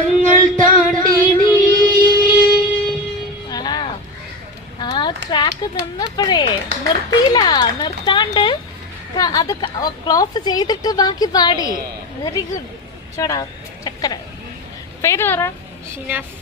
ലോകങ്ങൾ താണ്ടി നീ. ആ ട്രാക്ക് നിന്നപ്പോഴേ നിർത്തിയില്ല, നിർത്താണ്ട് അത് ക്ലോസ് ചെയ്തിട്ട് ബാക്കി പാടി. വെരി ഗുഡ് ചോടാ ചക്കര. പേര് പറ. ഷിനാസ്.